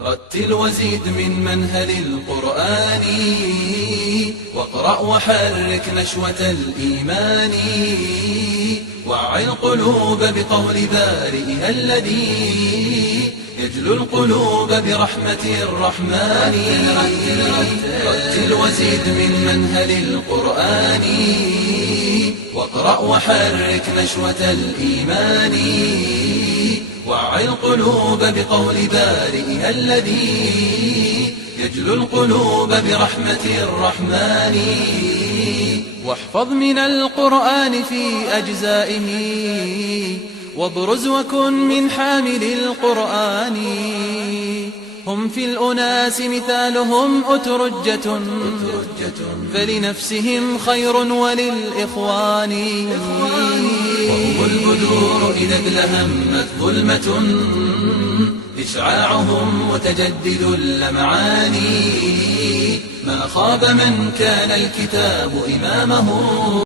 رتل وزيد من منهل القرآن، واقرأ وحرك نشوة الإيمان، وعي القلوب بقول بارئها الذي يجلو القلوب برحمة الرحمن. رتل وزيد من منهل القرآن، واقرأ وحرك نشوة الإيمان، وعي القلوب بقول بارئها الذي يجلو القلوب برحمة الرحمن. واحفظ من القرآن في أجزائه، وابرز وكن من حامل القرآن. هم في الأناس مثالهم أترجة، فلنفسهم خير وللإخوان. وهم البدور إذا ادلهمت ظلمة، إشعاعهم متجدد اللمعان. ما خاب من كان الكتاب إمامه.